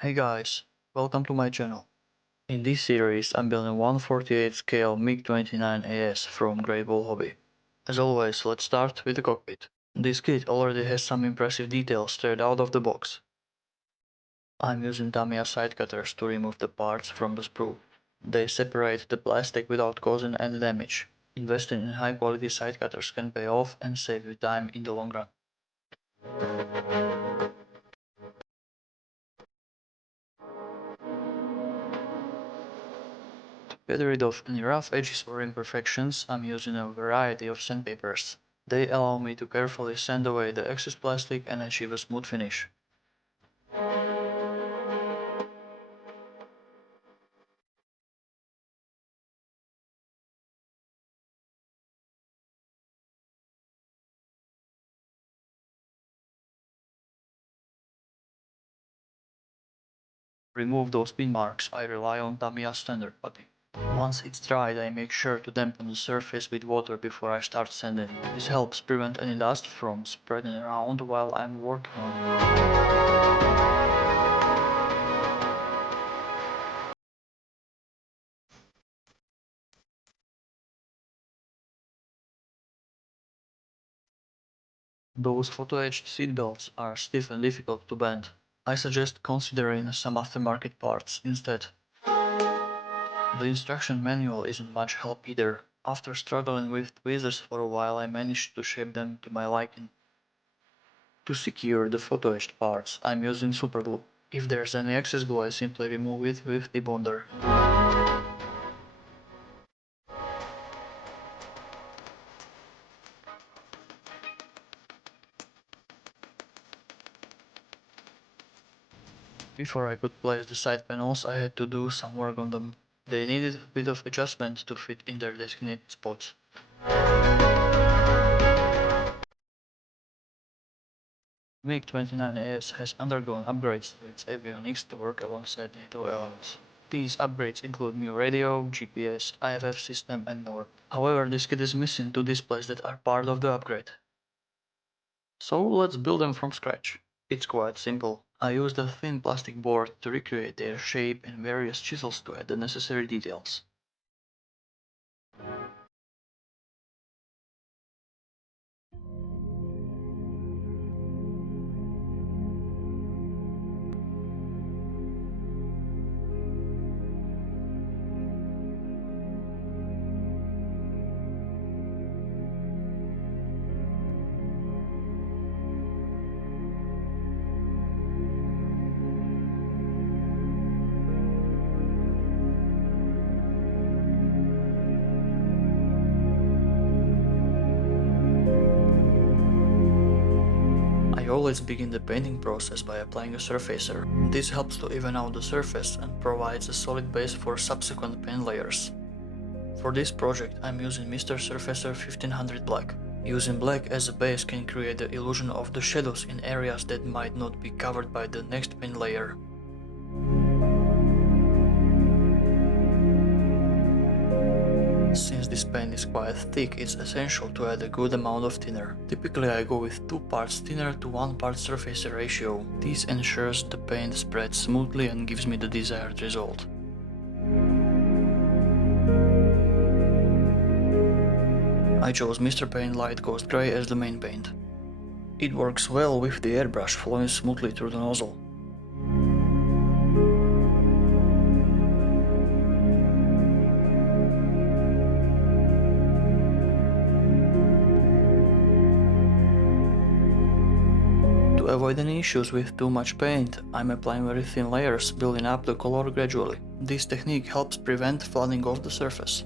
Hey guys, welcome to my channel. In this series I'm building 1/48 scale MiG-29 AS from Revell hobby. As always, let's start with the cockpit. This kit already has some impressive details straight out of the box. I'm using Tamiya side cutters to remove the parts from the sprue. They separate the plastic without causing any damage. Investing in high quality side cutters can pay off and save you time in the long run. To get rid of any rough edges or imperfections, I'm using a variety of sandpapers. They allow me to carefully sand away the excess plastic and achieve a smooth finish. To remove those pin marks, I rely on Tamiya standard putty. Once it's dried, I make sure to dampen the surface with water before I start sanding. This helps prevent any dust from spreading around while I'm working on it. Those photo-etched seat belts are stiff and difficult to bend. I suggest considering some aftermarket parts instead. The instruction manual isn't much help either. After struggling with tweezers for a while, I managed to shape them to my liking. To secure the photo-etched parts, I'm using superglue. If there's any excess glue, I simply remove it with the bonder. Before I could place the side panels, I had to do some work on them. They needed a bit of adjustment to fit in their designated spots. MiG-29 AS has undergone upgrades to its avionics to work alongside NATO elements. These upgrades include new radio, GPS, IFF system and more. However, this kit is missing two displays that are part of the upgrade. So let's build them from scratch. It's quite simple. I used a thin plastic board to recreate their shape and various chisels to add the necessary details. I always begin the painting process by applying a surfacer. This helps to even out the surface and provides a solid base for subsequent paint layers. For this project I'm using Mr. Surfacer 1500 Black. Using black as a base can create the illusion of the shadows in areas that might not be covered by the next paint layer. Since this paint is quite thick, it's essential to add a good amount of thinner. Typically I go with 2 parts thinner to 1 part surfacer ratio. This ensures the paint spreads smoothly and gives me the desired result. I chose Mr. Paint Light Ghost Grey as the main paint. It works well with the airbrush flowing smoothly through the nozzle. To avoid any issues with too much paint, I'm applying very thin layers, building up the color gradually. This technique helps prevent flooding of the surface.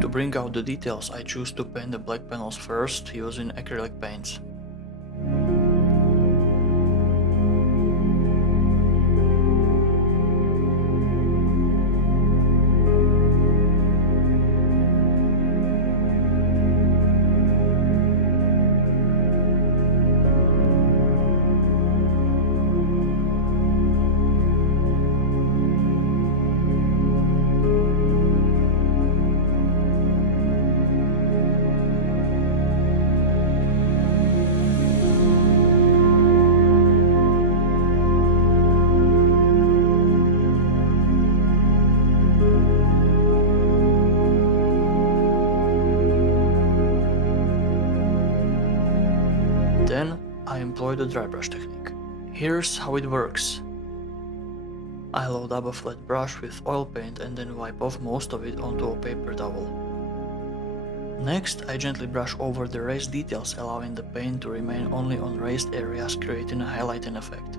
To bring out the details, I choose to paint the black panels first using acrylic paints. Then I employ the dry brush technique. Here's how it works. I load up a flat brush with oil paint and then wipe off most of it onto a paper towel. Next, I gently brush over the raised details, allowing the paint to remain only on raised areas, creating a highlighting effect.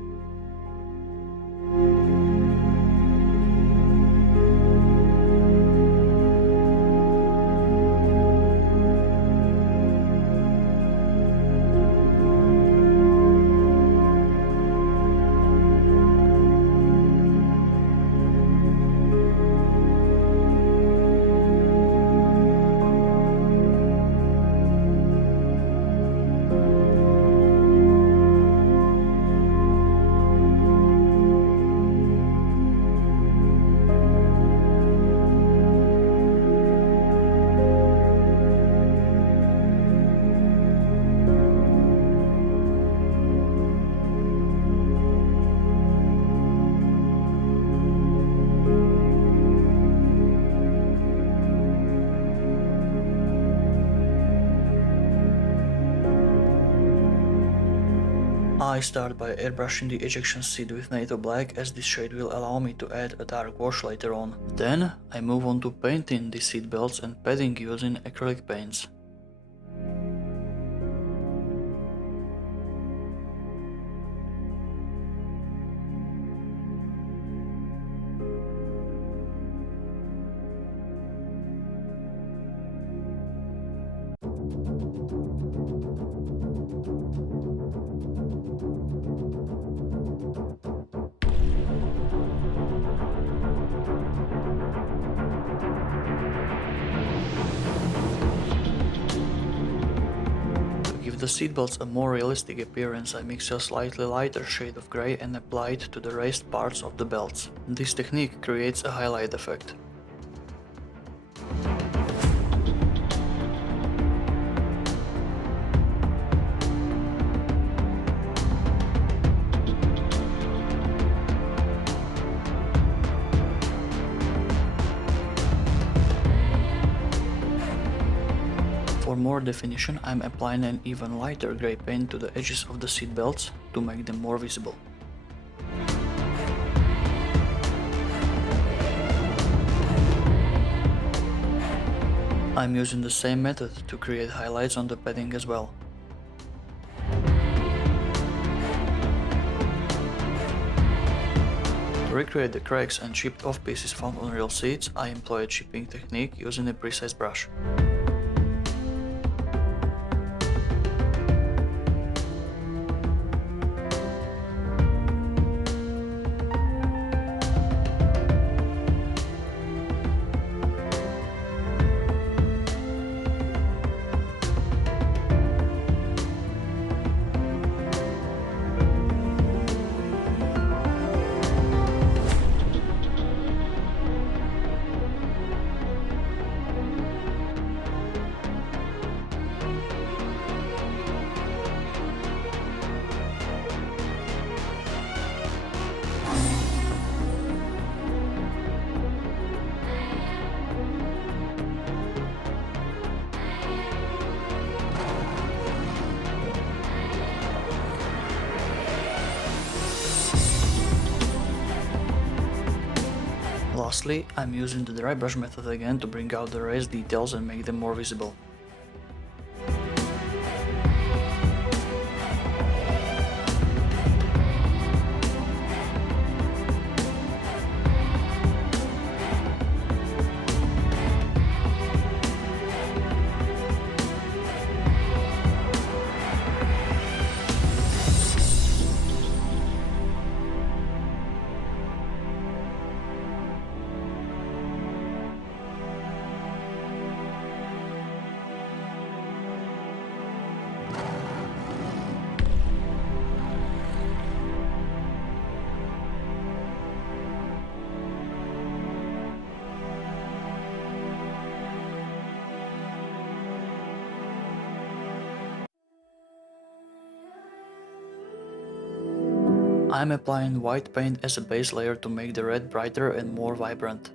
I start by airbrushing the ejection seat with NATO black, as this shade will allow me to add a dark wash later on. Then I move on to painting the seat belts and padding using acrylic paints. To give the seatbelts a more realistic appearance, I mix a slightly lighter shade of grey and apply it to the raised parts of the belts. This technique creates a highlight effect. For more definition, I'm applying an even lighter grey paint to the edges of the seat belts to make them more visible. I'm using the same method to create highlights on the padding as well. To recreate the cracks and chipped off pieces found on real seats, I employ a chipping technique using a precise brush. Lastly, I'm using the dry brush method again to bring out the raised details and make them more visible. I'm applying white paint as a base layer to make the red brighter and more vibrant.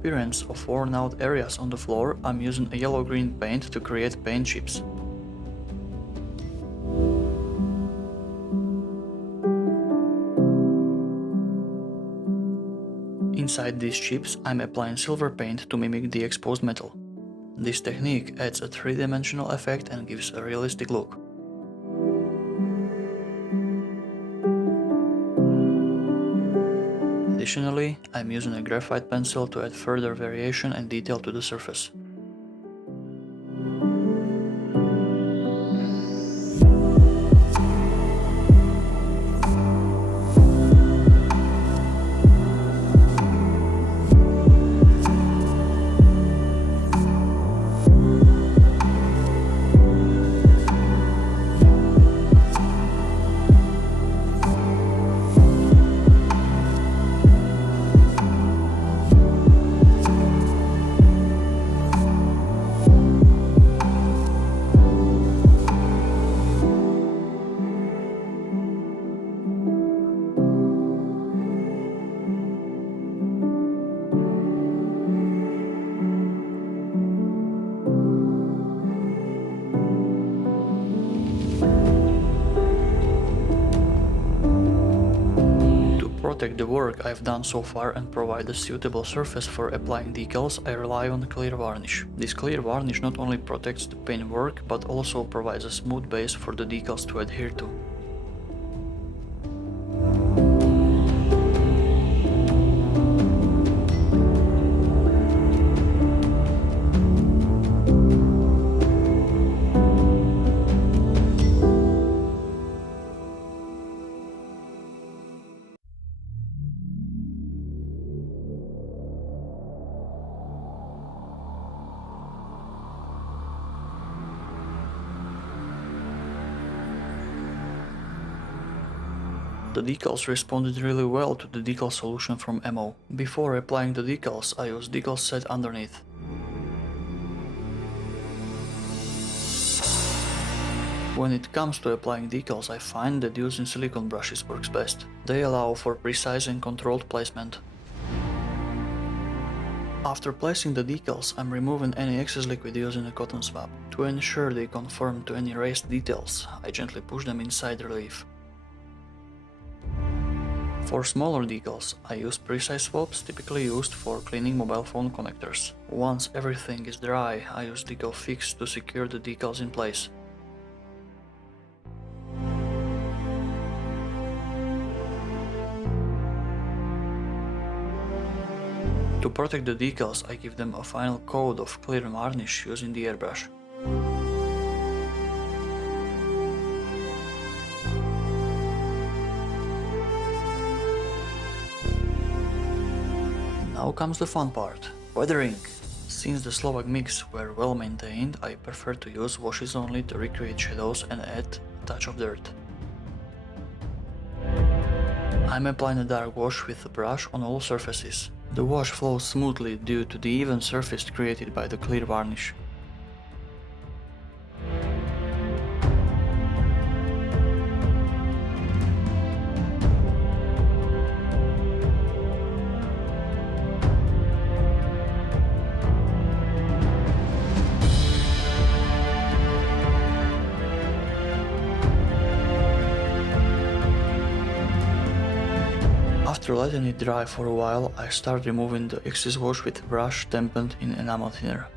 appearance of worn out areas on the floor, I'm using a yellow-green paint to create paint chips. Inside these chips, I'm applying silver paint to mimic the exposed metal. This technique adds a three-dimensional effect and gives a realistic look. Additionally, I'm using a graphite pencil to add further variation and detail to the surface. To protect the work I've done so far and provide a suitable surface for applying decals, I rely on clear varnish. This clear varnish not only protects the paintwork, but also provides a smooth base for the decals to adhere to. The decals responded really well to the decal solution from MO. Before applying the decals, I used decal set underneath. When it comes to applying decals, I find that using silicone brushes works best. They allow for precise and controlled placement. After placing the decals, I'm removing any excess liquid using a cotton swab. To ensure they conform to any raised details, I gently push them inside the relief. For smaller decals, I use precise swabs typically used for cleaning mobile phone connectors. Once everything is dry, I use decal fix to secure the decals in place. To protect the decals, I give them a final coat of clear varnish using the airbrush. Now comes the fun part, weathering. Since the Slovak Migs were well maintained, I prefer to use washes only to recreate shadows and add a touch of dirt. I'm applying a dark wash with a brush on all surfaces. The wash flows smoothly due to the even surface created by the clear varnish. After letting it dry for a while, I start removing the excess wash with a brush dampened in enamel thinner.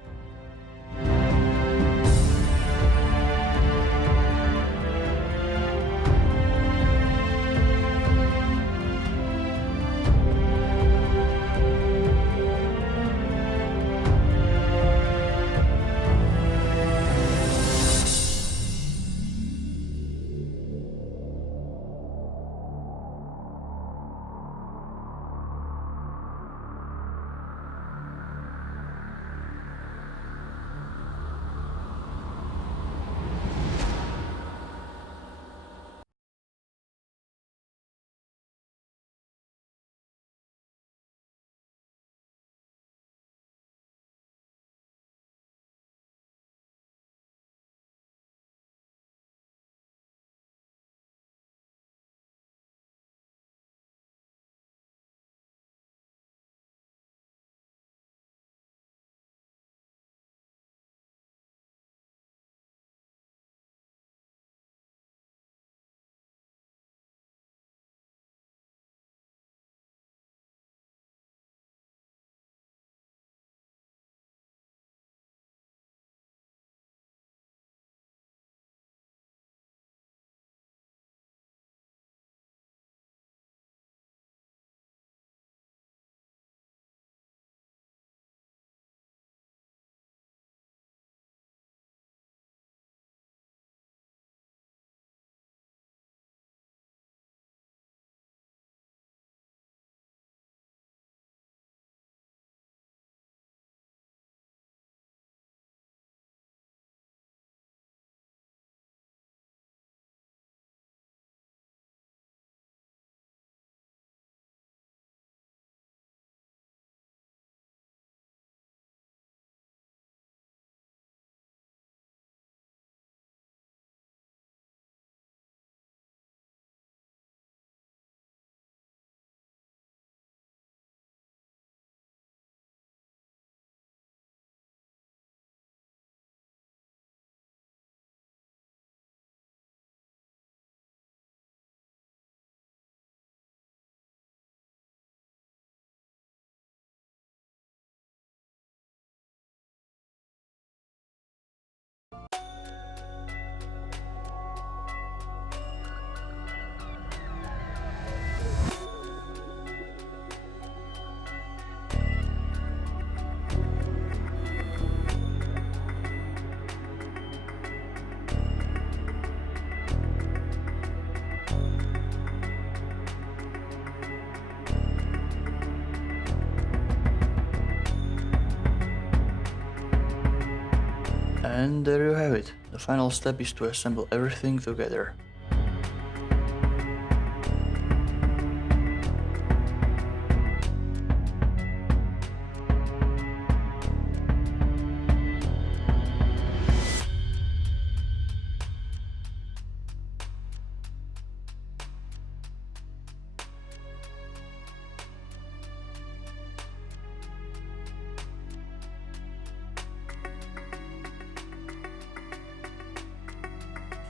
And there you have it. The final step is to assemble everything together.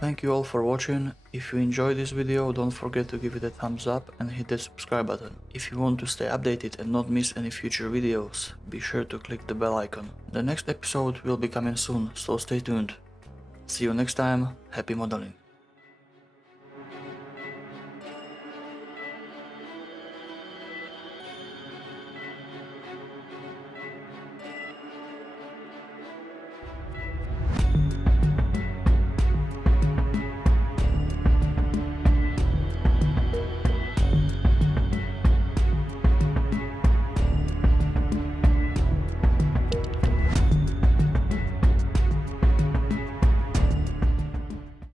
Thank you all for watching. If you enjoyed this video, don't forget to give it a thumbs up and hit the subscribe button. If you want to stay updated and not miss any future videos, be sure to click the bell icon. The next episode will be coming soon, so stay tuned. See you next time, happy modeling.